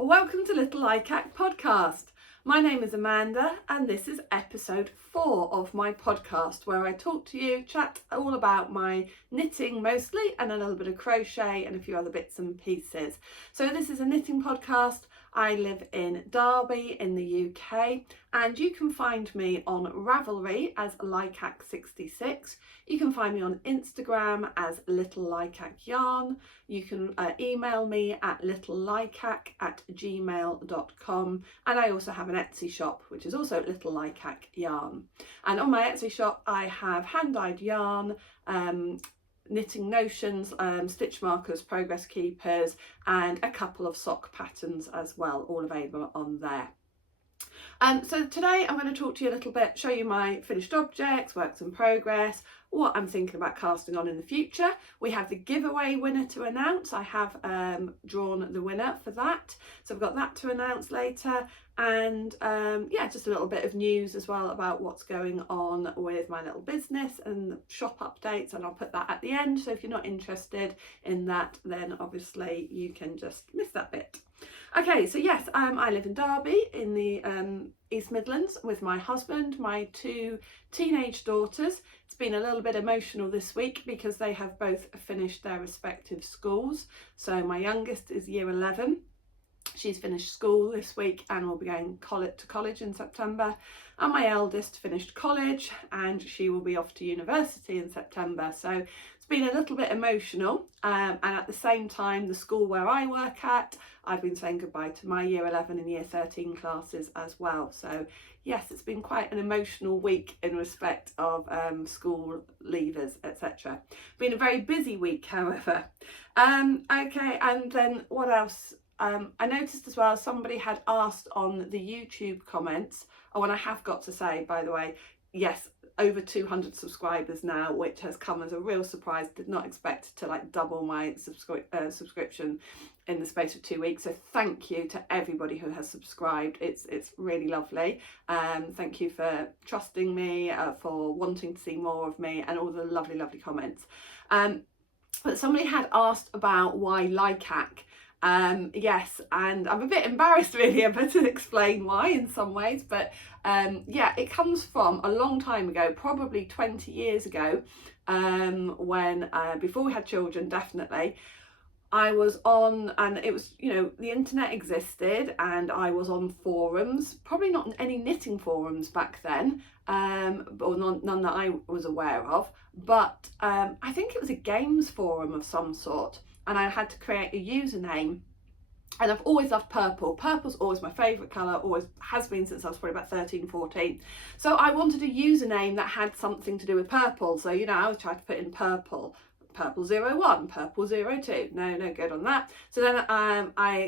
welcome to Little Likac podcast. My name is Amanda and this is episode 4 of my podcast where I talk to you, chat all about my knitting mostly and a little bit of crochet and a few other bits and pieces. So this is a knitting podcast. I live in Derby in the UK and you can find me on Ravelry as Likac66. You can find me on Instagram as Little Likac Yarn. You can email me at littlelikac@gmail.com, and I also have an Etsy shop which is also Little Likac Yarn. And on my Etsy shop I have hand-dyed yarn, knitting notions, stitch markers, progress keepers, and a couple of sock patterns as well, all available on there. So today I'm going to talk to you a little bit, show you my finished objects, works in progress, what I'm thinking about casting on in the future. We have the giveaway winner to announce. I have drawn the winner for that, so I've got that to announce later, and yeah, just a little bit of news as well about what's going on with my little business and shop updates, and I'll put that at the end, so if you're not interested in that then obviously you can just miss that bit. Okay, so yes, I live in Derby in the East Midlands with my husband, my 2 teenage daughters. It's been a little bit emotional this week because they have both finished their respective schools. So my youngest is year 11. She's finished school this week and will be going to college in September. And my eldest finished college and she will be off to university in September. So it's been a little bit emotional. And at the same time, the school where I work at, I've been saying goodbye to my year 11 and year 13 classes as well. So yes, it's been quite an emotional week in respect of school leavers, etc. Been a very busy week, however. Okay, and then what else? I noticed as well somebody had asked on the YouTube comments, oh, and I have got to say, by the way, yes, over 200 subscribers now, which has come as a real surprise. Did not expect to like double my subscription in the space of 2 weeks. So thank you to everybody who has subscribed. It's really lovely. Thank you for trusting me, for wanting to see more of me, and all the lovely comments. But somebody had asked about why Likac. Yes, and I'm a bit embarrassed really to explain why in some ways, but yeah, it comes from a long time ago, probably 20 years ago, when before we had children, definitely. I was on, and it was, you know, the internet existed and I was on forums, probably not any knitting forums back then, or none that I was aware of, but I think it was a games forum of some sort, and I had to create a username. And I've always loved purple. Purple's always my favourite colour, always has been since I was probably about 13, 14. So I wanted a username that had something to do with purple. So, you know, I was trying to put in purple 01, purple 02, no good on that. So then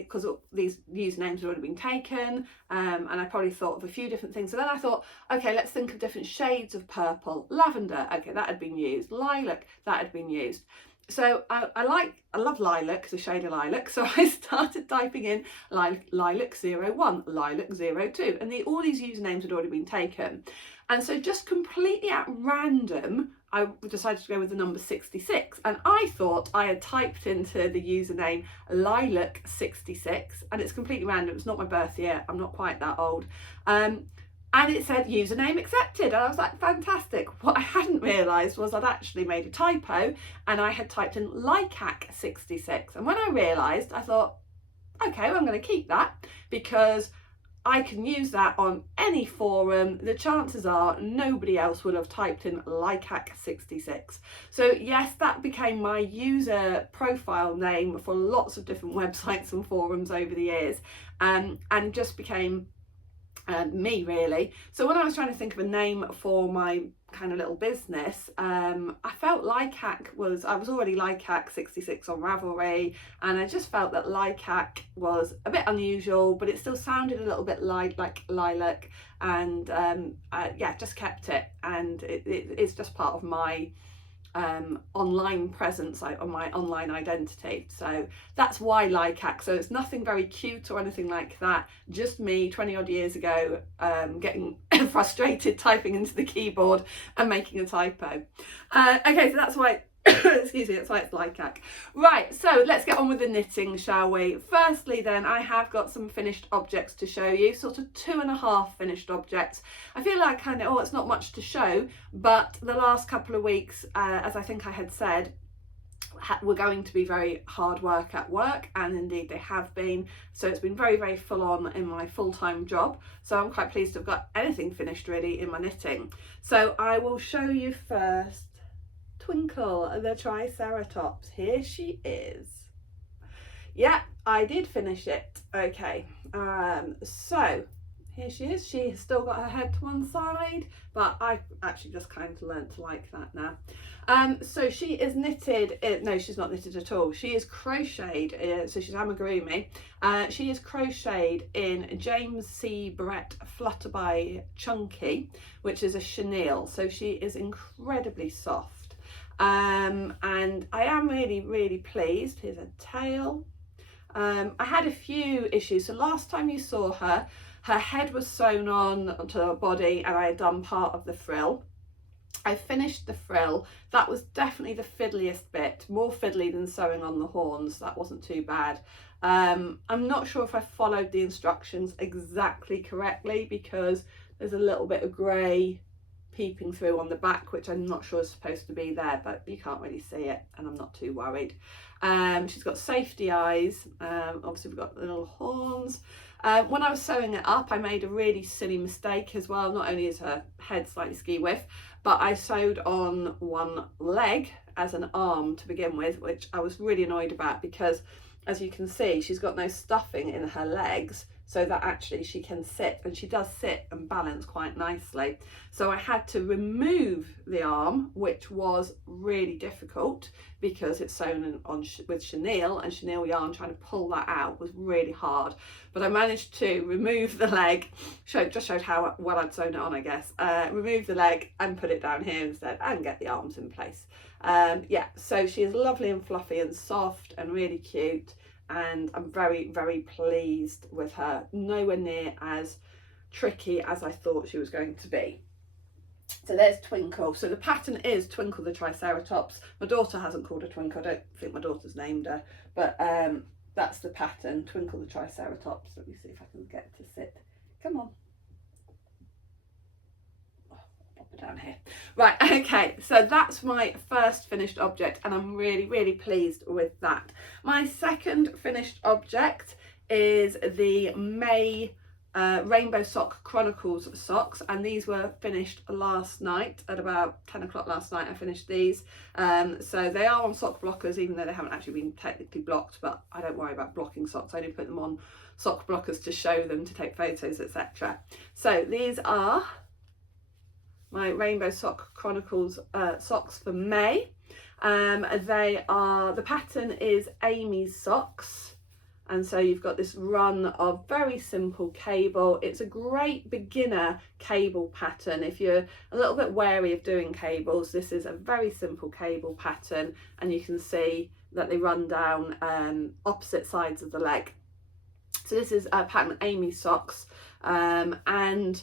because these usernames had already been taken, and I probably thought of a few different things. So then I thought, okay, let's think of different shades of purple. Lavender, okay, that had been used. Lilac, that had been used. So I love lilac, the shade of lilac, so I started typing in lilac 01, lilac 02, and all these usernames had already been taken. And so just completely at random, I decided to go with the number 66, and I thought I had typed into the username lilac66, and it's completely random, it's not my birth year, I'm not quite that old. And it said username accepted, and I was like, fantastic. What I hadn't realised was I'd actually made a typo and I had typed in Likac66. And when I realised, I thought, okay, well, I'm going to keep that because I can use that on any forum. The chances are nobody else would have typed in Likac66. So yes, that became my user profile name for lots of different websites and forums over the years, and just became me really. So when I was trying to think of a name for my kind of little business, I felt Likac was, I was already Likac66 on Ravelry, and I just felt that Likac was a bit unusual, but it still sounded a little bit like lilac, and yeah, just kept it, and it's just part of my online presence, on my online identity. So that's why Likac. So it's nothing very cute or anything like that, just me 20 odd years ago getting frustrated typing into the keyboard and making a typo. Okay, so that's why Excuse me, that's why it's Likac. Right, so let's get on with the knitting, shall we? Firstly then, I have got some finished objects to show you, sort of 2.5 finished objects. I feel like kind of, it's not much to show, but the last couple of weeks, as I think I had said, were going to be very hard work at work, and indeed they have been. So it's been very, very full on in my full-time job. So I'm quite pleased to have got anything finished really in my knitting. So I will show you first Twinkle, the Triceratops. Here she is. Yeah, I did finish it. Okay, so here she is. She has still got her head to one side, but I actually just kind of learnt to like that now. So she is knitted, no, she's not knitted at all. She is crocheted, so she's amigurumi. She is crocheted in James C. Brett Flutterby Chunky, which is a chenille. So she is incredibly soft. And I am really, really pleased. Here's a tail. I had a few issues. So last time you saw her, her head was sewn on onto her body and I had done part of the frill. I finished the frill. That was definitely the fiddliest bit, more fiddly than sewing on the horns. That wasn't too bad. I'm not sure if I followed the instructions exactly correctly because there's a little bit of grey peeping through on the back, which I'm not sure is supposed to be there, but you can't really see it and I'm not too worried. She's got safety eyes. Obviously we've got the little horns. When I was sewing it up, I made a really silly mistake as well. Not only is her head slightly ski-whiff, but I sewed on one leg as an arm to begin with, which I was really annoyed about because, as you can see, she's got no stuffing in her legs, so that actually she can sit, and she does sit and balance quite nicely. So I had to remove the arm, which was really difficult because it's sewn on with chenille, and chenille yarn, trying to pull that out was really hard. But I managed to remove the leg, just showed how well I'd sewn it on, I guess. Remove the leg and put it down here instead and get the arms in place. Yeah, so she is lovely and fluffy and soft and really cute. And I'm very, very pleased with her. Nowhere near as tricky as I thought she was going to be. So there's Twinkle. So the pattern is Twinkle the Triceratops. My daughter hasn't called her Twinkle. I don't think my daughter's named her. But that's the pattern, Twinkle the Triceratops. Let me see if I can get it to sit. Come on. Down here. Right, okay, so that's my first finished object and I'm really, really pleased with that. My second finished object is the May Rainbow Sock Chronicles socks, and these were finished last night at about 10 o'clock last night. I finished these. So they are on sock blockers, even though they haven't actually been technically blocked, but I don't worry about blocking socks. I only put them on sock blockers to show them, to take photos, etc. So these are my Rainbow Sock Chronicles socks for May. The pattern is Amy's socks, and so you've got this run of very simple cable. It's a great beginner cable pattern. If you're a little bit wary of doing cables, this is a very simple cable pattern, and you can see that they run down opposite sides of the leg. So this is a pattern Amy's socks, and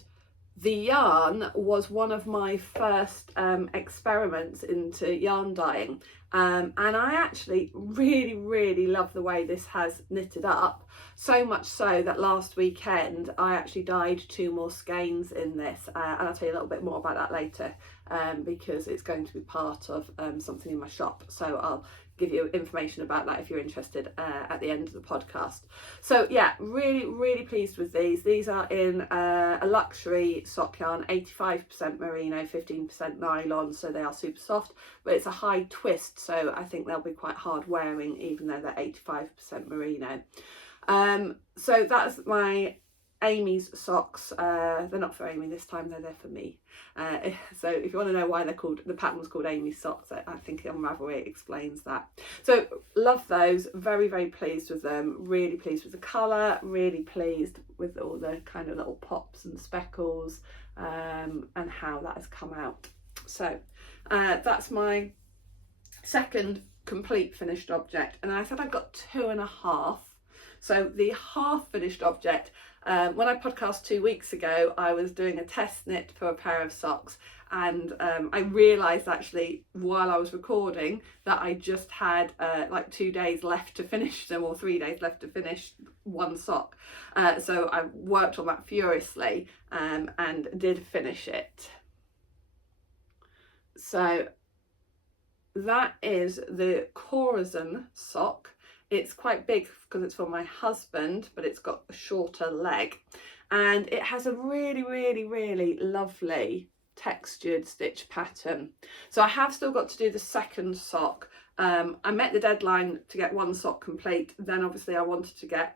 the yarn was one of my first experiments into yarn dyeing, and I actually really, really love the way this has knitted up, so much so that last weekend I actually dyed 2 more skeins in this, and I'll tell you a little bit more about that later because it's going to be part of something in my shop, so I'll give you information about that if you're interested at the end of the podcast. So yeah, really, really pleased with these. These are in a luxury sock yarn, 85% merino, 15% nylon, so they are super soft, but it's a high twist, so I think they'll be quite hard wearing even though they're 85% merino. So that's my Amy's socks. They're not for Amy this time, they're there for me. So if you want to know why the pattern was called Amy's socks, I think on Ravelry it explains that. So love those, very, very pleased with them, really pleased with the colour, really pleased with all the kind of little pops and speckles and how that has come out. So that's my second complete finished object, and I said I've got 2.5. So the half finished object, when I podcast 2 weeks ago, I was doing a test knit for a pair of socks, and I realised actually while I was recording that I just had like 2 days left to finish them, or 3 days left to finish one sock. So I worked on that furiously and did finish it. So that is the Khorasan sock. It's quite big because it's for my husband, but it's got a shorter leg, and it has a really, really, really lovely textured stitch pattern. So I have still got to do the second sock. I met the deadline to get one sock complete, then obviously I wanted to get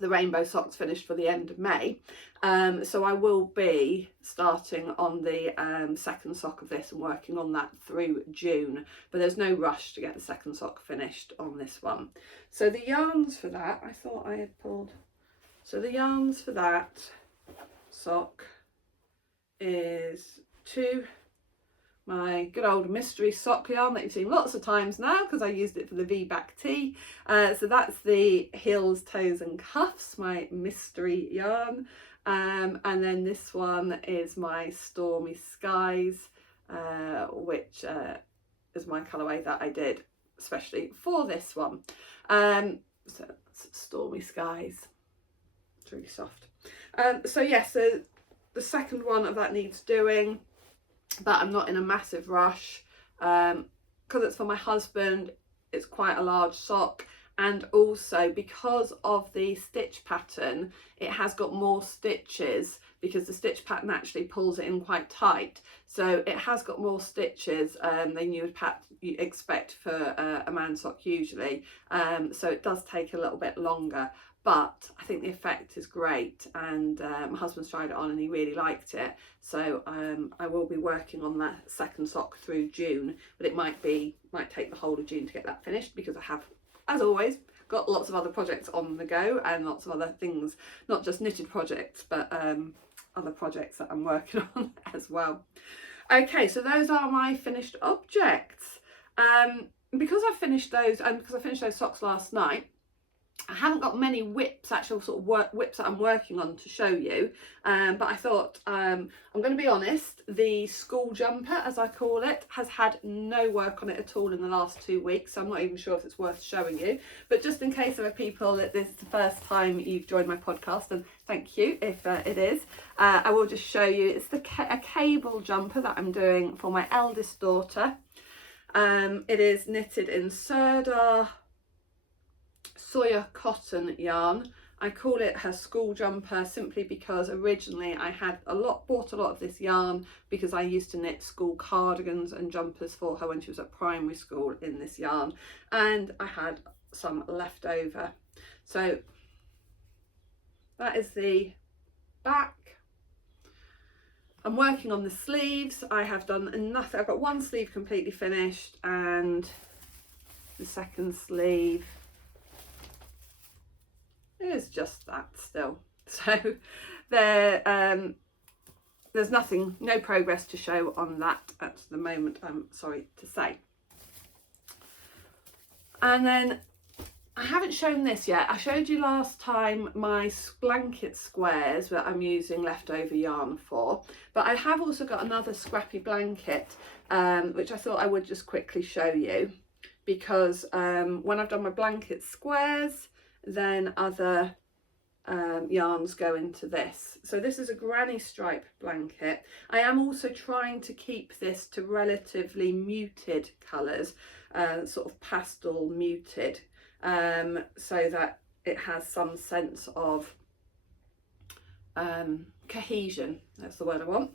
the rainbow socks finished for the end of May, so I will be starting on the second sock of this and working on that through June, but there's no rush to get the second sock finished on this one. So the yarns for that, I thought I had pulled, so the yarns for that sock is my good old mystery sock yarn that you've seen lots of times now because I used it for the V-back tee. So that's the heels, toes and cuffs, my mystery yarn. And then this one is my Stormy Skies, which is my colourway that I did especially for this one. So that's Stormy Skies. It's really soft. So yeah, so the second one of that needs doing, but I'm not in a massive rush because it's for my husband. It's quite a large sock, and also because of the stitch pattern, it has got more stitches because the stitch pattern actually pulls it in quite tight, so it has got more stitches than you would expect for a man's sock usually, so it does take a little bit longer. But I think the effect is great, and my husband's tried it on and he really liked it. So I will be working on that second sock through June, but it might take the whole of June to get that finished because I have, as always, got lots of other projects on the go and lots of other things, not just knitted projects, but other projects that I'm working on as well. Okay, so those are my finished objects. Because I finished those, and because I finished those socks last night, I haven't got many whips, actual sort of whips that I'm working on to show you, but I thought, I'm going to be honest, the school jumper, as I call it, has had no work on it at all in the last 2 weeks, so I'm not even sure if it's worth showing you. But just in case there are people that this is the first time you've joined my podcast, and thank you if it is, I will just show you. It's a cable jumper that I'm doing for my eldest daughter. It is knitted in Serdar Soya cotton yarn. I call it her school jumper simply because originally I had bought a lot of this yarn because I used to knit school cardigans and jumpers for her when she was at primary school in this yarn, and I had some left over. So that is the back. I'm working on the sleeves. I have done nothing. I've got one sleeve completely finished, and the second sleeve is just that still. So there's nothing, no progress to show on that at the moment, I'm sorry to say. And then I haven't shown this yet. I showed you last time my blanket squares that I'm using leftover yarn for, but I have also got another scrappy blanket which I thought I would just quickly show you, because when I've done my blanket squares, then other yarns go into this. So this is a granny stripe blanket. I am also trying to keep this to relatively muted colours, sort of pastel muted, so that it has some sense of cohesion. That's the word I want.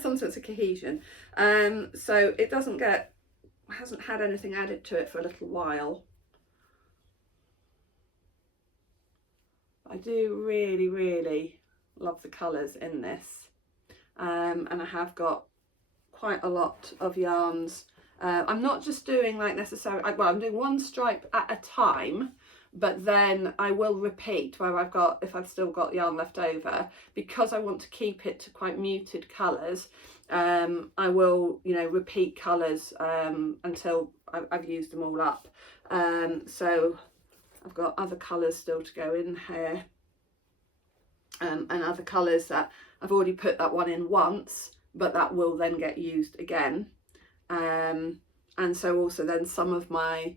Some sense of cohesion. So it hasn't had anything added to it for a little while. I do really, really love the colours in this, and I have got quite a lot of yarns. I'm not just doing like necessarily, well, I'm doing one stripe at a time, but then I will repeat where if I've still got yarn left over, because I want to keep it to quite muted colours. I will, repeat colours until I've used them all up. So I've got other colours still to go in here, and other colours that I've already put that one in once, but that will then get used again. And so also then some of my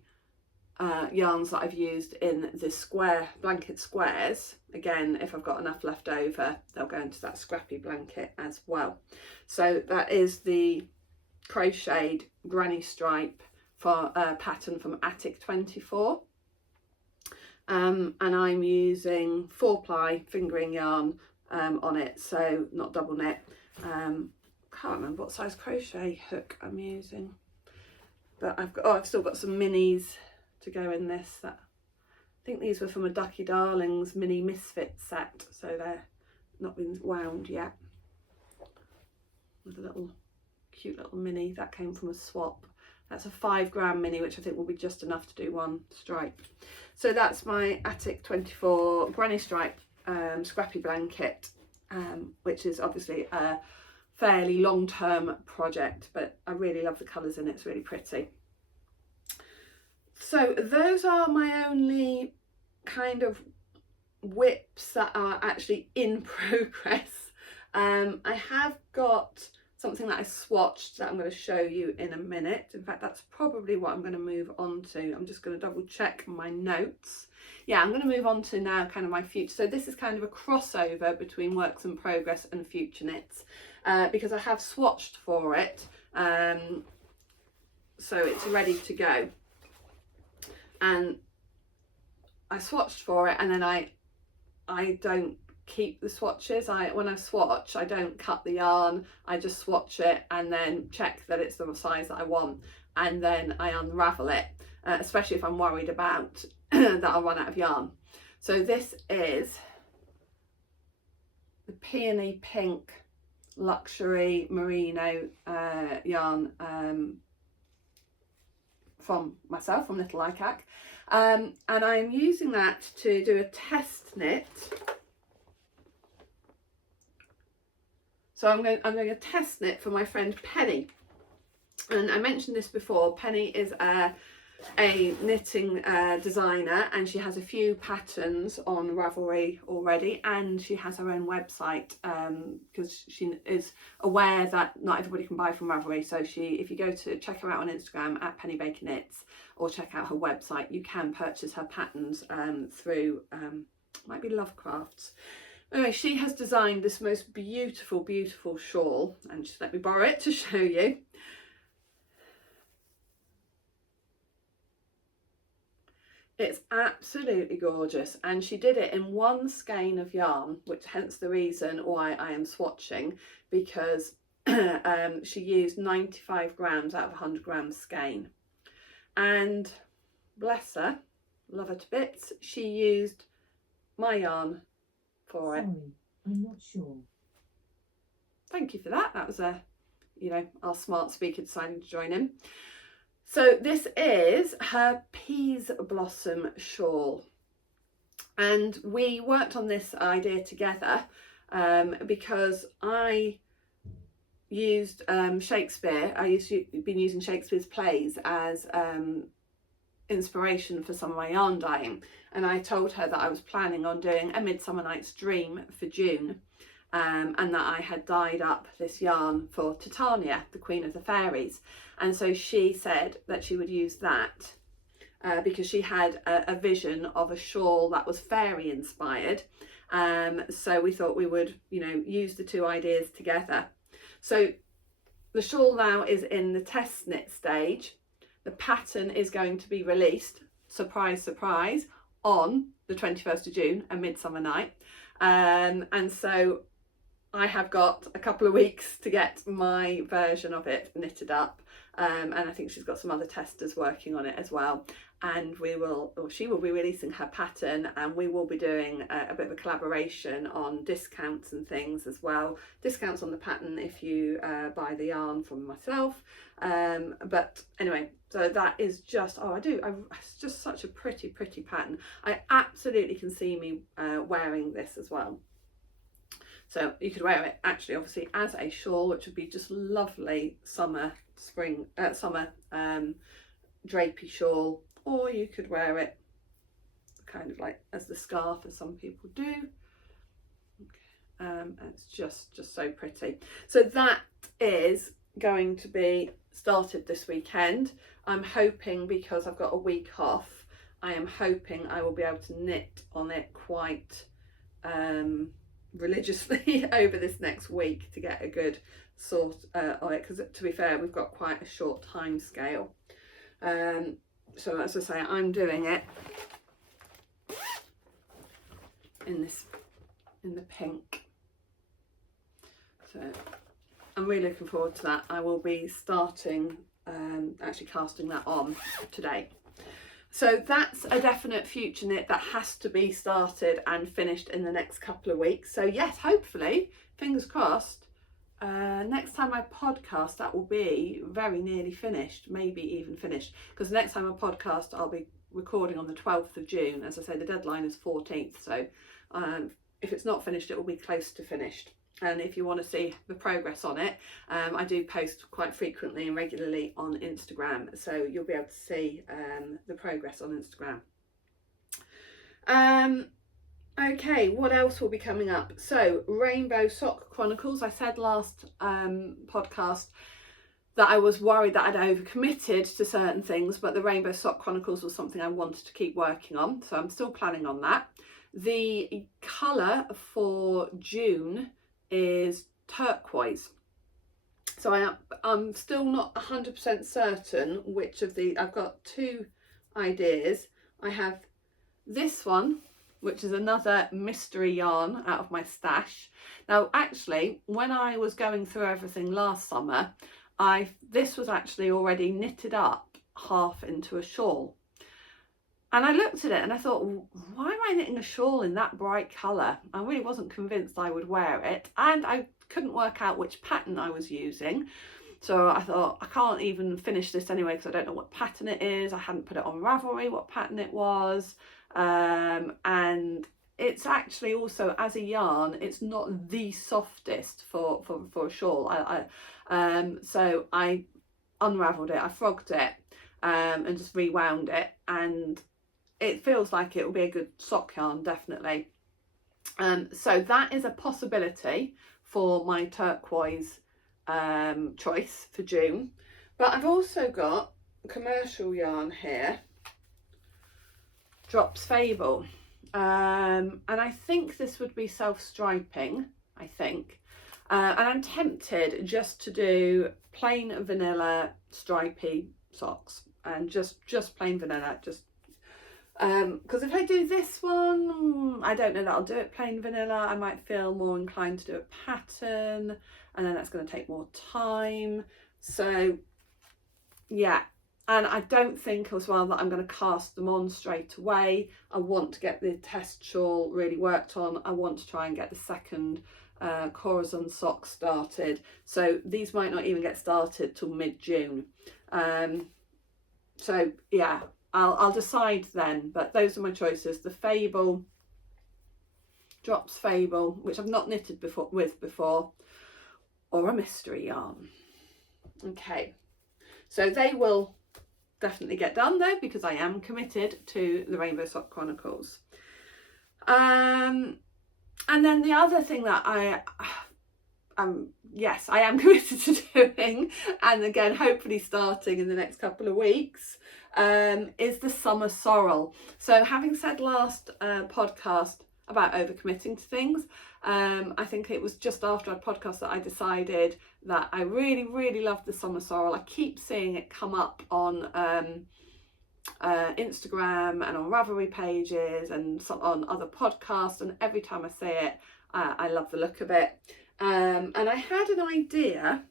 yarns that I've used in the square blanket squares, again, if I've got enough left over, they'll go into that scrappy blanket as well. So that is the crocheted granny stripe for pattern from Attic 24. And I'm using 4-ply fingering yarn on it, so not double knit. Can't remember what size crochet hook I'm using, but I've still got some minis to go in this. I think these were from a Ducky Darlings mini misfit set, so they're not been wound yet. With a little cute little mini that came from a swap. That's a 5-gram mini, which I think will be just enough to do one stripe. So that's my Attic 24 granny stripe scrappy blanket, which is obviously a fairly long-term project, but I really love the colours in it. It's really pretty. So those are my only kind of whips that are actually in progress. I have got something that I swatched that I'm going to show you in a minute. In fact, that's probably what I'm going to move on to. I'm just going to double check my notes. Yeah, I'm going to move on to now kind of my future. So this is kind of a crossover between works in progress and future knits, because I have swatched for it, so it's ready to go. And I swatched for it, and then I don't keep the swatches. When I swatch, I don't cut the yarn, I just swatch it and then check that it's the size that I want, and then I unravel it, especially if I'm worried about that I'll run out of yarn. So this is the Peony Pink Luxury Merino yarn from myself, from Little Likac, and I'm using that to do a test knit. So I'm going to test knit for my friend Penny, and I mentioned this before. Penny is a knitting designer, and she has a few patterns on Ravelry already, and she has her own website because she is aware that not everybody can buy from Ravelry. So if you go to check her out on Instagram at Penny Baker Knits, or check out her website, you can purchase her patterns through might be Lovecrafts. Anyway, she has designed this most beautiful, beautiful shawl, and just let me borrow it to show you. It's absolutely gorgeous, and she did it in one skein of yarn, which hence the reason why I am swatching, because she used 95 grams out of 100 grams skein. And bless her, love her to bits, she used my yarn for it. Sorry, I'm not sure. Thank you for that. That was our smart speaker deciding to join in. So this is her Peaseblossom shawl, and we worked on this idea together because I used Shakespeare. Been using Shakespeare's plays as inspiration for some of my yarn dyeing, and I told her that I was planning on doing A Midsummer Night's Dream for June, and that I had dyed up this yarn for Titania, the Queen of the Fairies. And so she said that she would use that because she had a vision of a shawl that was fairy inspired. So we thought we would, use the two ideas together. So the shawl now is in the test knit stage. The pattern is going to be released, surprise, surprise, on the 21st of June, A Midsummer Night. And so I have got a couple of weeks to get my version of it knitted up. And I think she's got some other testers working on it as well. And she will be releasing her pattern, and we will be doing a bit of a collaboration on discounts and things as well. Discounts on the pattern if you buy the yarn from myself. But anyway, so that is just, it's just such a pretty, pretty pattern. I absolutely can see me wearing this as well. So you could wear it actually obviously as a shawl, which would be just lovely summer drapey shawl, or you could wear it kind of like as the scarf, as some people do. It's just so pretty. So that is going to be started this weekend. I'm hoping, because I've got a week off, I am hoping I will be able to knit on it quite religiously over this next week to get a good sort on it, because to be fair, we've got quite a short time scale. So as I say, I'm doing it in the pink. So I'm really looking forward to that. I will be starting actually casting that on today. So that's a definite future knit that has to be started and finished in the next couple of weeks. So yes, hopefully, fingers crossed, next time I podcast, that will be very nearly finished, maybe even finished, because the next time I podcast, I'll be recording on the 12th of June. As I say, the deadline is 14th, so if it's not finished, it will be close to finished. And if you want to see the progress on it, I do post quite frequently and regularly on Instagram, so you'll be able to see the progress on Instagram. Okay, what else will be coming up? So Rainbow Sock Chronicles. I said last podcast that I was worried that I'd overcommitted to certain things, but the Rainbow Sock Chronicles was something I wanted to keep working on, so I'm still planning on that. The colour for June is turquoise, so I'm still not 100% certain which of the, I've got two ideas. I have this one, which is another mystery yarn out of my stash. Now actually, when I was going through everything last summer, this was actually already knitted up half into a shawl. And I looked at it and I thought, why am I knitting a shawl in that bright colour? I really wasn't convinced I would wear it, and I couldn't work out which pattern I was using. So I thought, I can't even finish this anyway because I don't know what pattern it is. I hadn't put it on Ravelry what pattern it was. And it's actually also, as a yarn, it's not the softest for a shawl. So I unravelled it, I frogged it, and just rewound it, and it feels like it will be a good sock yarn, definitely. So that is a possibility for my turquoise choice for June. But I've also got commercial yarn here, Drops Fable, and I think this would be self-striping, I think. And I'm tempted just to do plain vanilla stripy socks, and just plain vanilla, just because if I do this one, I don't know that I'll do it plain vanilla. I might feel more inclined to do a pattern, and then that's going to take more time. So yeah, and I don't think as well that I'm going to cast them on straight away. I want to get the test shawl really worked on. I want to try and get the second Khorasan sock started, so these might not even get started till mid-June. So yeah, I'll decide then, but those are my choices: the Fable, Drops Fable, which I've not knitted before, or a mystery yarn. Okay, so they will definitely get done though, because I am committed to the Rainbow Sock Chronicles. And then the other thing that yes, I am committed to doing, and again hopefully starting in the next couple of weeks, is the summer sorrel. So having said last podcast about overcommitting to things, I think it was just after I podcast that I decided that I really love the summer sorrel. I keep seeing it come up on Instagram and on Ravelry pages and on other podcasts, and every time I see it, I love the look of it. And I had an idea.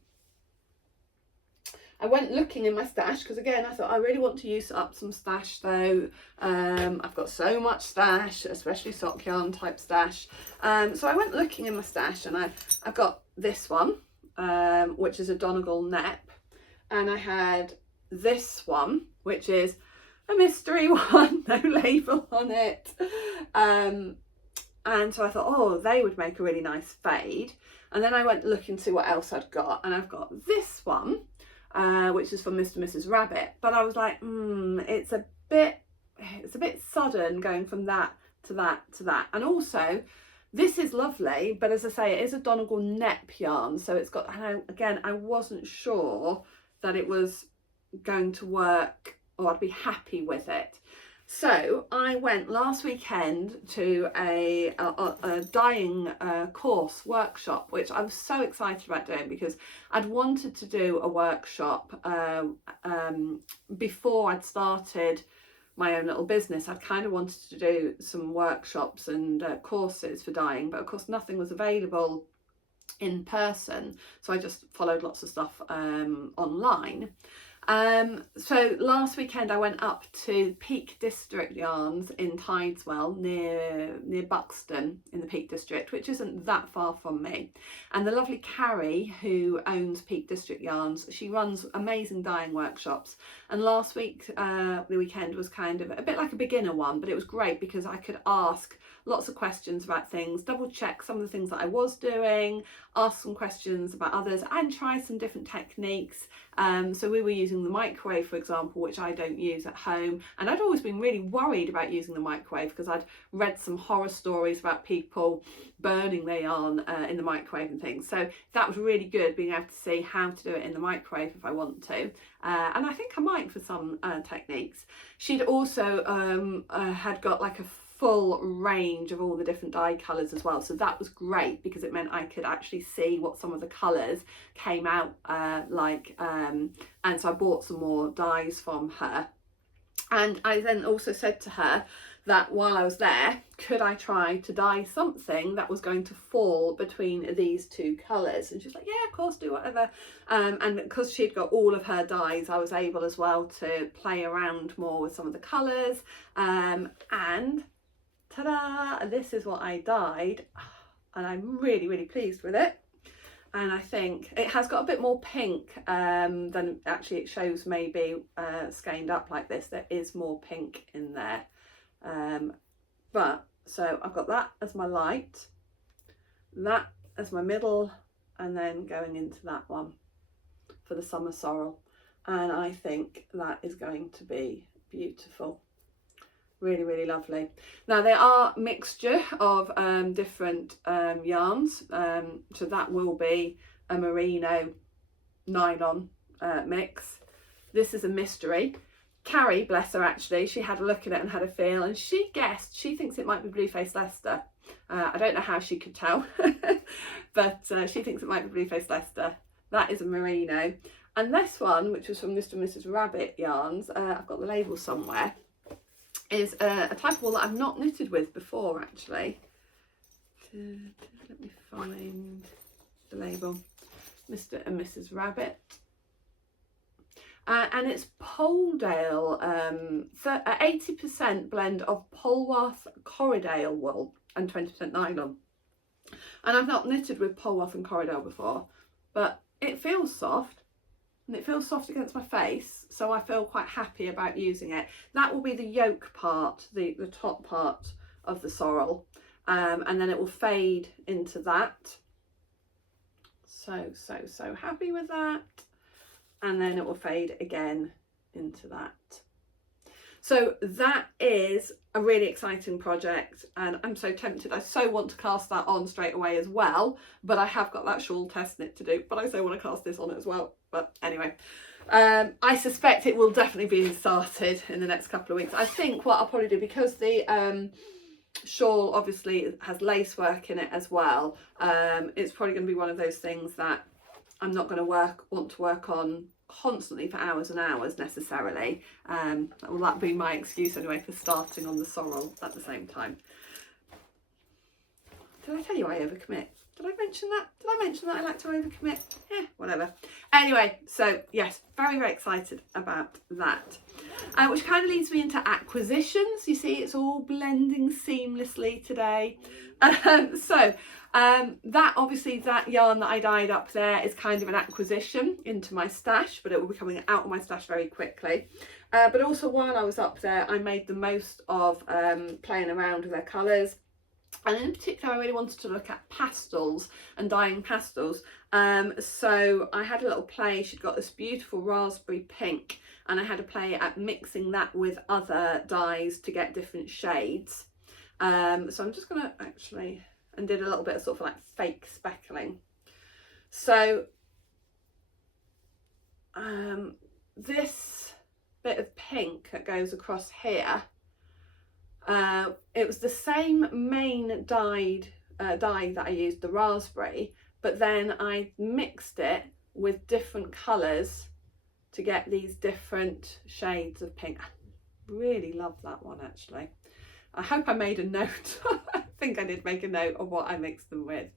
I went looking in my stash, because again I thought I really want to use up some stash though. I've got so much stash, especially sock yarn type stash. So I went looking in my stash, and I've got this one, which is a Donegal Nep, and I had this one, which is a mystery one, no label on it. And so I thought, oh, they would make a really nice fade. And then I went looking to see what else I'd got, and I've got this one, which is from Mr. and Mrs. Rabbit. But I was like, it's a bit sudden going from that to that to that. And also, This is lovely, but as I say, it is a Donegal Nep yarn, so it's got, and again, I wasn't sure that it was going to work or I'd be happy with it. So I went last weekend to a dyeing course workshop, which I was so excited about doing because I'd wanted to do a workshop before I'd started my own little business. I'd kind of wanted to do some workshops and courses for dyeing, but of course nothing was available in person, so I just followed lots of stuff online. So last weekend I went up to Peak District Yarns in Tideswell near Buxton in the Peak District, which isn't that far from me. And the lovely Carrie, who owns Peak District Yarns, she runs amazing dyeing workshops. And last week, the weekend was kind of a bit like a beginner one, but it was great because I could ask lots of questions about things, double check some of the things that I was doing, ask some questions about others, and try some different techniques. So we were using the microwave, for example, which I don't use at home, and I'd always been really worried about using the microwave because I'd read some horror stories about people burning their yarn in the microwave and things. So that was really good, being able to see how to do it in the microwave if I want to, and I think I might for some techniques. She'd also had got like a full range of all the different dye colours as well, so that was great because it meant I could actually see what some of the colours came out like, and so I bought some more dyes from her. And I then also said to her that while I was there, could I try to dye something that was going to fall between these two colours? And she's like, yeah, of course, do whatever. And because she'd got all of her dyes, I was able as well to play around more with some of the colours. And ta-da, this is what I dyed, and I'm really, really pleased with it. And I think it has got a bit more pink than actually it shows, maybe skeined up like this. There is more pink in there. But so I've got that as my light, that as my middle, and then going into that one for the summer sorrel. And I think that is going to be beautiful. Really, really lovely. Now they are a mixture of different yarns, so that will be a merino nylon mix. This is a mystery. Carrie, bless her, actually, she had a look at it and had a feel, and she guessed, she thinks it might be Blue-Faced Leicester. I don't know how she could tell, but she thinks it might be Blue-Faced Leicester. That is a merino. And this one, which was from Mr. and Mrs. Rabbit yarns, I've got the label somewhere, is a type of wool that I've not knitted with before, actually. Let me find the label. Mr. and Mrs. Rabbit. And it's Poledale, 80% blend of Polwarth Corriedale wool and 20% nylon. And I've not knitted with Polwarth and Corriedale before, but it feels soft. And it feels soft against my face, so I feel quite happy about using it. That will be the yoke part, the top part of the sorrel, and then it will fade into that. So happy with that. And then it will fade again into that. So that is a really exciting project, and I'm so tempted. I so want to cast that on straight away as well, but I have got that shawl test knit to do, but I so want to cast this on as well. But anyway, I suspect it will definitely be started in the next couple of weeks. I think what I'll probably do, because the shawl obviously has lace work in it as well, it's probably going to be one of those things that I'm not going to want to work on constantly for hours and hours necessarily. Well, that'd be my excuse anyway for starting on the sorrel at the same time. Did I tell you I overcommit? Did I mention that? Did I mention that I like to overcommit? Whatever. Anyway, so yes, very, very excited about that. Which kind of leads me into acquisitions. You see, it's all blending seamlessly today. That obviously, that yarn that I dyed up there is kind of an acquisition into my stash, but it will be coming out of my stash very quickly. But also while I was up there, I made the most of playing around with their colours. And in particular, I really wanted to look at pastels and dyeing pastels. So I had a little play. She'd got this beautiful raspberry pink, and I had a play at mixing that with other dyes to get different shades. So I'm just going to actually and did a little bit of sort of like fake speckling. So this bit of pink that goes across here, it was the same main dye that I used, the raspberry, but then I mixed it with different colours to get these different shades of pink. I really love that one actually. I hope I made a note. I think I did make a note of what I mixed them with,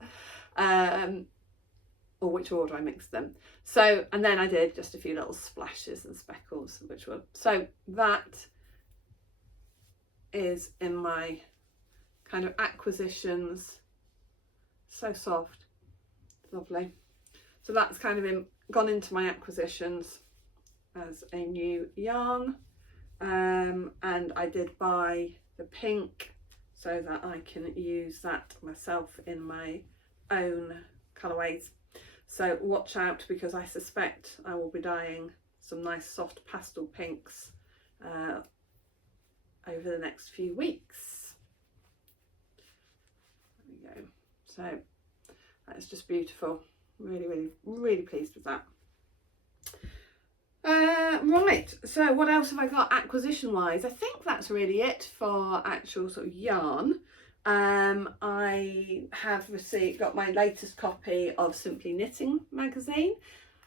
or which order I mixed them. So, and then I did just a few little splashes and speckles, which were, so that is in my kind of acquisitions. So soft, lovely. So that's kind of gone into my acquisitions as a new yarn, and I did buy the pink so that I can use that myself in my own colourways. So watch out, because I suspect I will be dyeing some nice soft pastel pinks over the next few weeks. There we go. So that's just beautiful. Really pleased with that. Right, so what else have I got acquisition wise? I think that's really it for actual sort of yarn. I have got my latest copy of Simply Knitting magazine.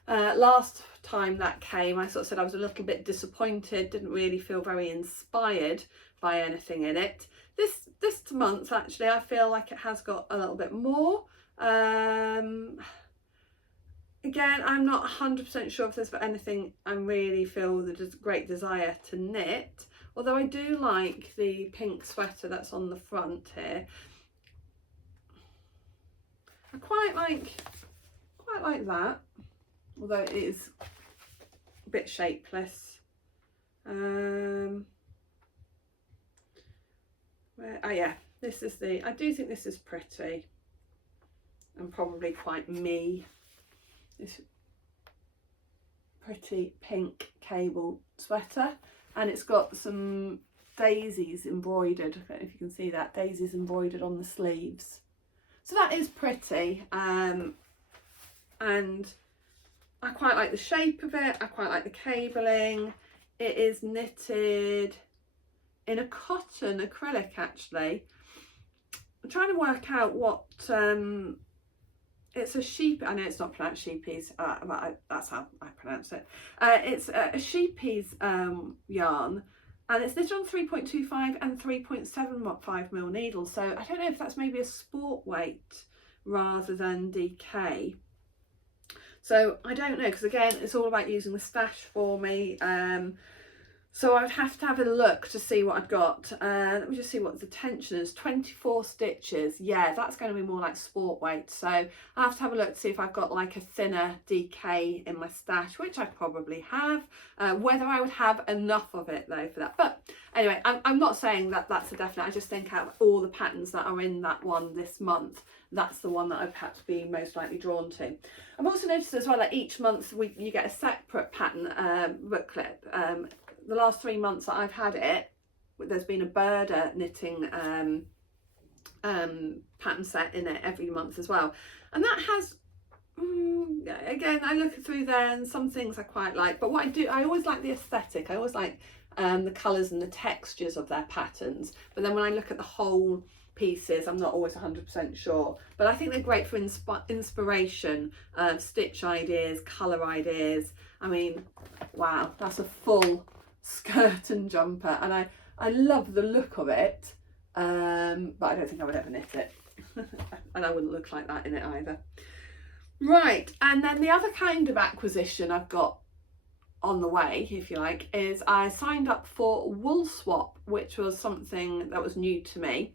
Last time that came, I sort of said I was a little bit disappointed, didn't really feel very inspired by anything in it. This month actually I feel like it has got a little bit more. Again, I'm not 100% sure if there's anything I really feel the great desire to knit, although I do like the pink sweater that's on the front here. I quite like that, although it is a bit shapeless. Oh yeah, this is I do think this is pretty and probably quite me. This pretty pink cable sweater, and it's got some daisies embroidered. I don't know if you can see that, daisies embroidered on the sleeves. So that is pretty, and I quite like the shape of it. I quite like the cabling. It is knitted in a cotton acrylic actually. I'm trying to work out what it's a sheep. I know it's not pronounced sheepies, but that's how I pronounce it. It's a sheepies yarn, and it's knitted on 3.25 and 3.75 mil needles. So I don't know if that's maybe a sport weight rather than DK. So I don't know, because again, it's all about using the stash for me. So I'd have to have a look to see what I've got. Let me just see what the tension is. 24 stitches. Yeah, that's going to be more like sport weight. So I have to have a look to see if I've got like a thinner DK in my stash, which I probably have. Whether I would have enough of it though for that. But anyway, I'm not saying that that's a definite. I just think out of all the patterns that are in that one this month, that's the one that I'd perhaps be most likely drawn to. I've also noticed as well that each month you get a separate pattern booklet. The last 3 months that I've had it, there's been a birder knitting pattern set in it every month as well, and that has again, I look through there and some things I quite like, but what I always like the aesthetic. I always like the colours and the textures of their patterns, but then when I look at the whole pieces, I'm not always 100% sure, but I think they're great for inspiration, stitch ideas, colour ideas. I mean, wow, that's a full skirt and jumper, and I love the look of it, but I don't think I would ever knit it and I wouldn't look like that in it either. Right, and then the other kind of acquisition I've got on the way, if you like, is I signed up for Wool Swap, which was something that was new to me.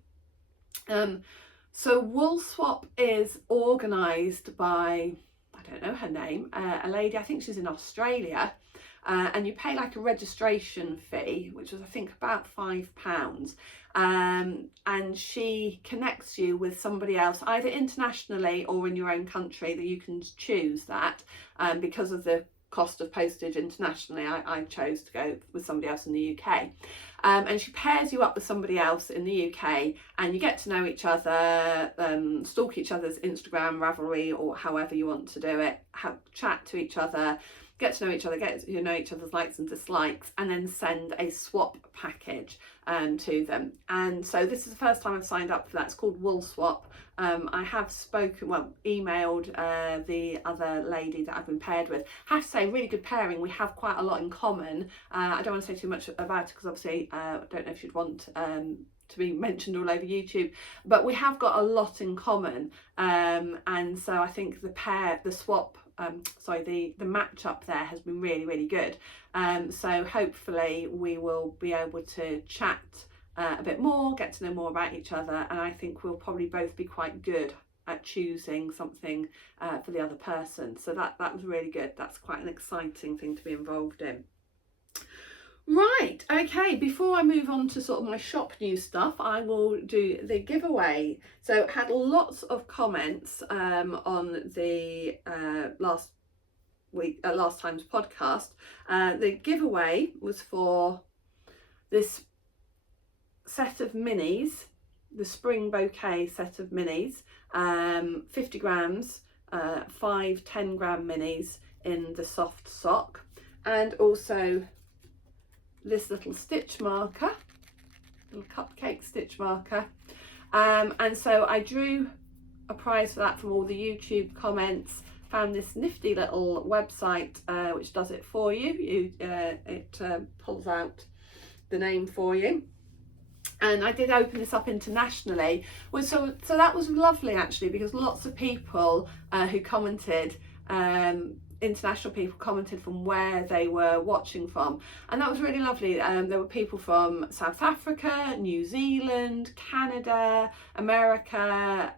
So Wool Swap is organised by, I don't know her name, a lady, I think she's in Australia. And you pay like a registration fee, which was I think about £5, and she connects you with somebody else either internationally or in your own country, that you can choose that because of the cost of postage internationally. I chose to go with somebody else in the UK. And she pairs you up with somebody else in the UK, and you get to know each other, stalk each other's Instagram, Ravelry, or however you want to do it, chat to each other, get to know each other, get to know each other's likes and dislikes, and then send a swap package to them. And so this is the first time I've signed up for that. It's called Wool Swap. I have emailed the other lady that I've been paired with. I have to say, really good pairing. We have quite a lot in common. I don't want to say too much about it because obviously I don't know if you'd want to be mentioned all over YouTube, but we have got a lot in common. And so I think the match up there has been really, really good. So hopefully we will be able to chat a bit more, get to know more about each other, and I think we'll probably both be quite good at choosing something for the other person. So that was really good. That's quite an exciting thing to be involved in. Right, okay, before I move on to sort of my shop news stuff, I will do the giveaway. So I had lots of comments on the last time's podcast. The giveaway was for this set of minis, the spring bouquet set of minis, 50 grams, 5 10-gram minis in the soft sock, and also this little stitch marker, little cupcake stitch marker. And so I drew a prize for that from all the YouTube comments, found this nifty little website which does it for you. It pulls out the name for you. And I did open this up internationally. So that was lovely actually, because lots of people who commented, international people commented from where they were watching from, and that was really lovely. There were people from South Africa, New Zealand, Canada, America,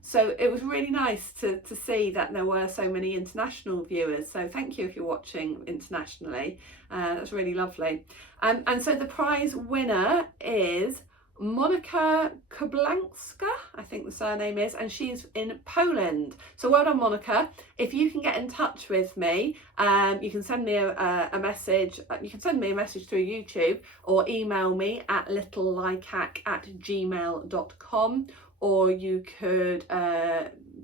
so it was really nice to see that there were so many international viewers. So thank you if you're watching internationally. That's really lovely. And so the prize winner is Monika Koblanska, I think the surname is, and she's in Poland. So well done, Monika. If you can get in touch with me, you can send me a message. You can send me a message through YouTube, or email me at littlelikac@gmail.com, or you could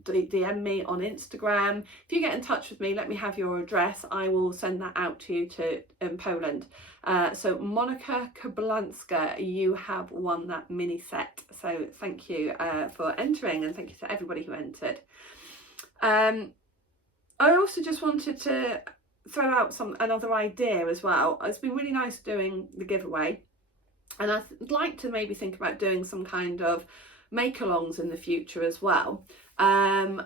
DM me on Instagram. If you get in touch with me, let me have your address. I will send that out to you in Poland. So Monika Koblanska, you have won that mini set. So thank you for entering, and thank you to everybody who entered. I also just wanted to throw out another idea as well. It's been really nice doing the giveaway, and I'd like to maybe think about doing some kind of make-alongs in the future as well. And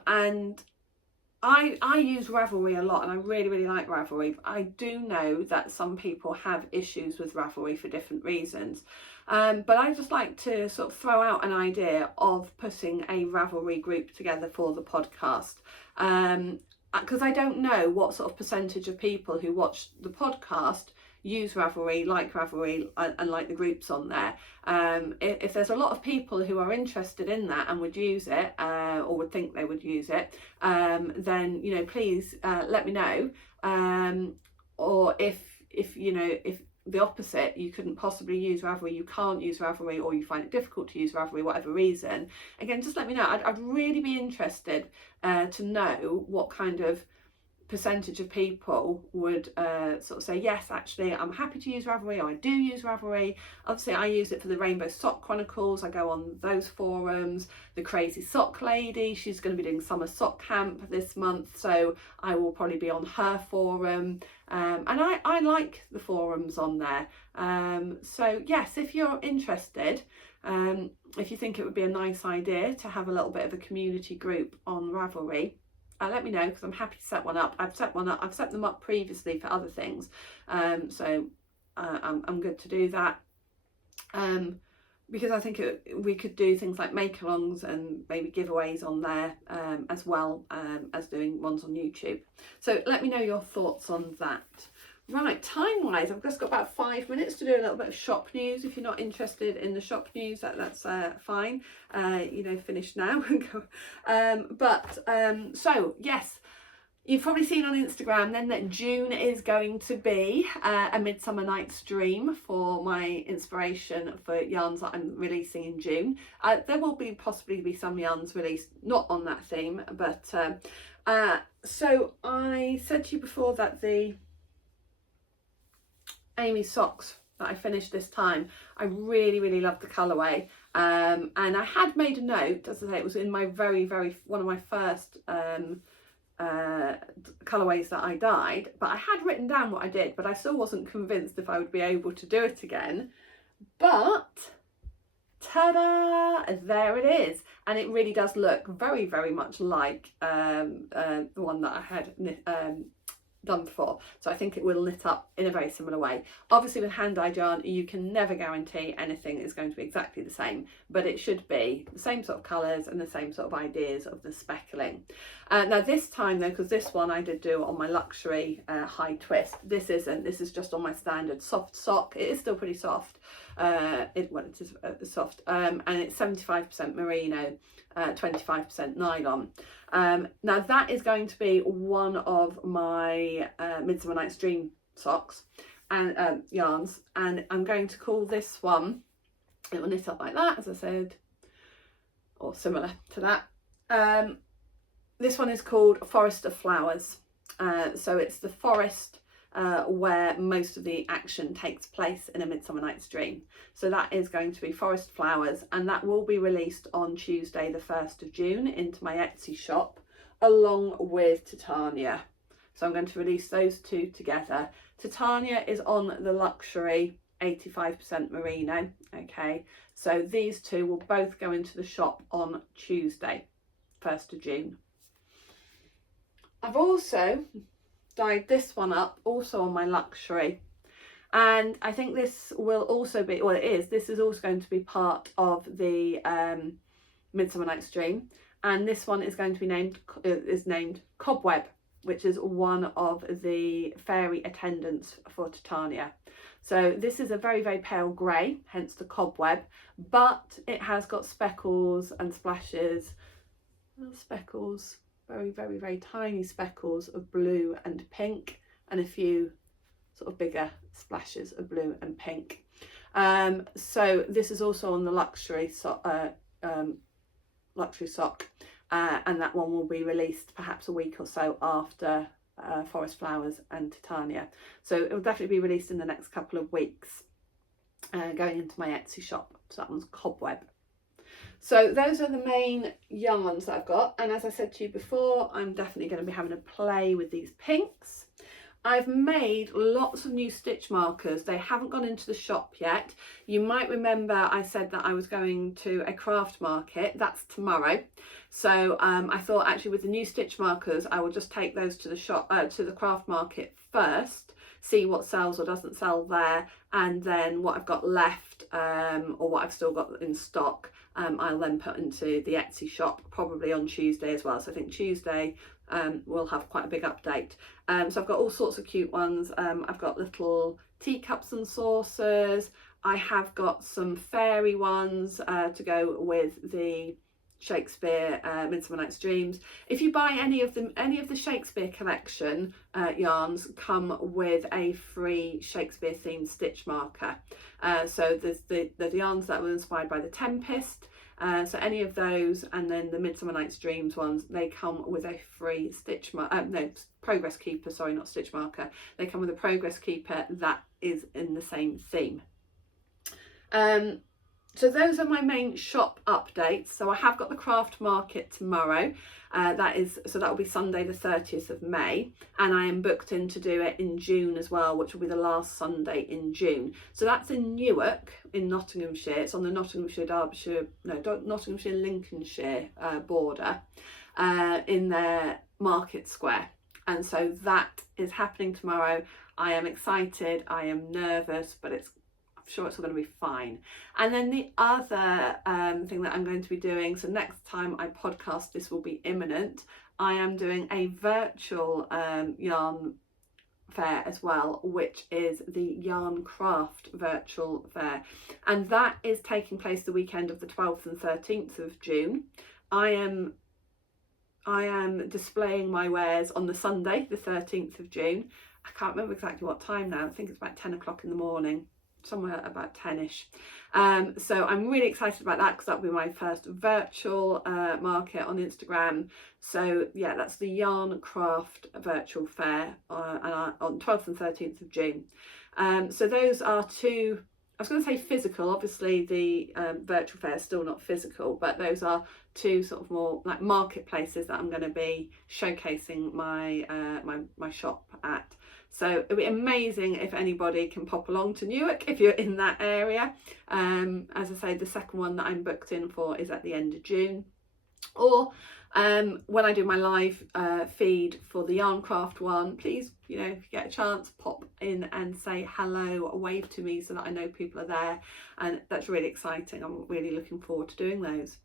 I use Ravelry a lot, and I really, really like Ravelry. But I do know that some people have issues with Ravelry for different reasons. But I just like to sort of throw out an idea of putting a Ravelry group together for the podcast. Because I don't know what sort of percentage of people who watch the podcast use Ravelry, and like the groups on there. If there's a lot of people who are interested in that and would use it, or would think they would use it, then please let me know. Or if the opposite, you couldn't possibly use Ravelry, you can't use Ravelry, or you find it difficult to use Ravelry, whatever reason, again, just let me know. I'd really be interested to know what kind of percentage of people would sort of say, yes, actually I'm happy to use Ravelry, or I do use Ravelry. Obviously I use it for the Rainbow Sock Chronicles. I go on those forums. The Crazy Sock Lady, she's going to be doing summer sock camp this month, so I will probably be on her forum, and I like the forums on there. So yes, if you're interested, if you think it would be a nice idea to have a little bit of a community group on Ravelry, let me know, because I'm happy to set one up. I've set them up previously for other things, so I'm good to do that, because I think we could do things like make-alongs and maybe giveaways on there, as well as doing ones on YouTube. So let me know your thoughts on that. Right, time-wise, I've just got about 5 minutes to do a little bit of shop news. If you're not interested in the shop news, that's fine. Finish now. So yes, You've probably seen on Instagram then that June is going to be a Midsummer Night's Dream for my inspiration for yarns that I'm releasing in June. There will be possibly be some yarns released not on that theme, but so I said to you before that the Amy socks that I finished this time, I really loved the colourway, and I had made a note, as I say, it was in my very one of my first colourways that I dyed, but I had written down what I did, but I still wasn't convinced if I would be able to do it again. But ta-da, there it is, and it really does look very much like the one that I had done before, so I think it will knit up in a very similar way. Obviously with hand-dyed yarn you can never guarantee anything is going to be exactly the same, but it should be the same sort of colours and the same sort of ideas of the speckling. Now this time though, because this one I did do on my luxury high twist, this isn't, this is just on my standard soft sock. It is still pretty soft, it is soft, and it's 75% merino, 25% nylon. Now that is going to be one of my Midsummer Night's Dream socks and yarns, and I'm going to call this one, it will knit up like that as I said, or similar to that. This one is called Forest of Flowers, so it's the forest where most of the action takes place in A Midsummer Night's Dream. So that is going to be Forest Flowers, and that will be released on Tuesday the 1st of June into my Etsy shop along with Titania. So I'm going to release those two together. Titania is on the luxury 85% merino, okay, so these two will both go into the shop on Tuesday 1st of June. I've also dyed this one up also on my luxury, and I think this will also be, well it is, this is also going to be part of the Midsummer Night's Dream, and this one is going to be named Cobweb, which is one of the fairy attendants for Titania. So this is a very pale grey, hence the cobweb, but it has got speckles and splashes, little speckles, very tiny speckles of blue and pink, and a few sort of bigger splashes of blue and pink. So this is also on the luxury sock, and that one will be released perhaps a week or so after Forest Flowers and Titania. So it will definitely be released in the next couple of weeks, going into my Etsy shop. So that one's Cobweb. So those are the main yarns that I've got, and as I said to you before, I'm definitely going to be having a play with these pinks. I've made lots of new stitch markers. They haven't gone into the shop yet. You might remember I said that I was going to a craft market. That's tomorrow. So I thought actually with the new stitch markers I will just take those to the shop, to the craft market first, see what sells or doesn't sell there, and then what I've got left or what I've still got in stock, I'll then put into the Etsy shop probably on Tuesday as well. So I think Tuesday we'll have quite a big update. So I've got all sorts of cute ones. I've got little teacups and saucers. I have got some fairy ones to go with the Shakespeare Midsummer Night's Dreams. If you buy any of the Shakespeare collection yarns, come with a free Shakespeare themed stitch marker. So there's the yarns that were inspired by The Tempest, so any of those, and then the Midsummer Night's Dreams ones, they come with a free stitch marker, no, progress keeper, sorry, not stitch marker. They come with a progress keeper that is in the same theme. So those are my main shop updates. So I have got the craft market tomorrow. That will be Sunday the 30th of May, and I am booked in to do it in June as well, which will be the last Sunday in June. So that's in Newark in Nottinghamshire. It's on the Nottinghamshire Lincolnshire border, in their market square, and so that is happening tomorrow. I am excited, I am nervous, but I'm sure it's all going to be fine. And then the other thing that I'm going to be doing, so next time I podcast, this will be imminent, I am doing a virtual yarn fair as well, which is the Yarn Craft virtual fair, and that is taking place the weekend of the 12th and 13th of June. I am I am displaying my wares on the Sunday, the 13th of June. I can't remember exactly what time now. I think it's about 10 o'clock in the morning, somewhere about 10ish. So I'm really excited about that because that'll be my first virtual market on Instagram. So yeah, that's the Yarn Craft virtual fair on 12th and 13th of June. So those are two, I was going to say physical, obviously the virtual fair is still not physical, but those are two sort of more like marketplaces that I'm going to be showcasing my my shop at. So it'd be amazing if anybody can pop along to Newark if you're in that area. As I say, the second one that I'm booked in for is at the end of June. Or when I do my live feed for the Yarn Craft one, please, you know, if you get a chance, pop in and say hello, wave to me so that I know people are there. And that's really exciting. I'm really looking forward to doing those.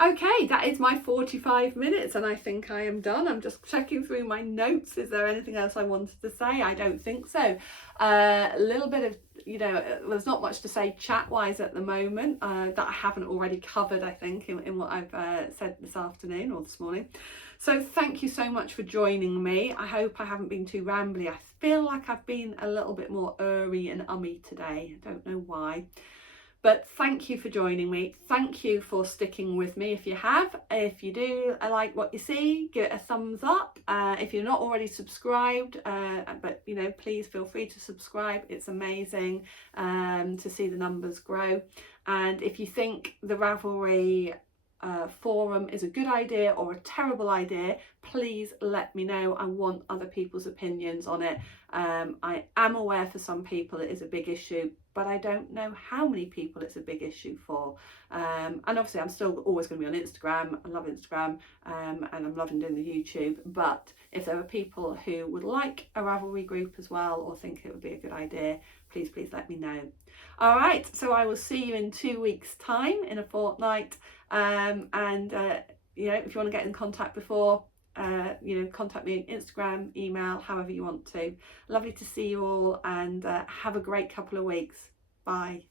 Okay, that is my 45 minutes and I think I am done. I'm just checking through my notes. Is there anything else I wanted to say? I don't think so. A little bit of, you know, there's not much to say chat wise at the moment that I haven't already covered, I think, in what I've said this afternoon or this morning. So thank you so much for joining me. I hope I haven't been too rambly. I feel like I've been a little bit more and ummy today. I don't know why. But thank you for joining me. Thank you for sticking with me if you have. If you do, I like what you see, give it a thumbs up. If you're not already subscribed, but you know, please feel free to subscribe. It's amazing to see the numbers grow. And if you think the Ravelry forum is a good idea or a terrible idea, please let me know. I want other people's opinions on it. I am aware for some people it is a big issue, but I don't know how many people it's a big issue for. And obviously I'm still always going to be on Instagram. I love Instagram and I'm loving doing the YouTube. But if there are people who would like a Ravelry group as well or think it would be a good idea, please let me know. All right, so I will see you in 2 weeks' time, in a fortnight. And you know, if you want to get in contact before, you know, contact me on Instagram, email, however you want to. Lovely to see you all and have a great couple of weeks. Bye.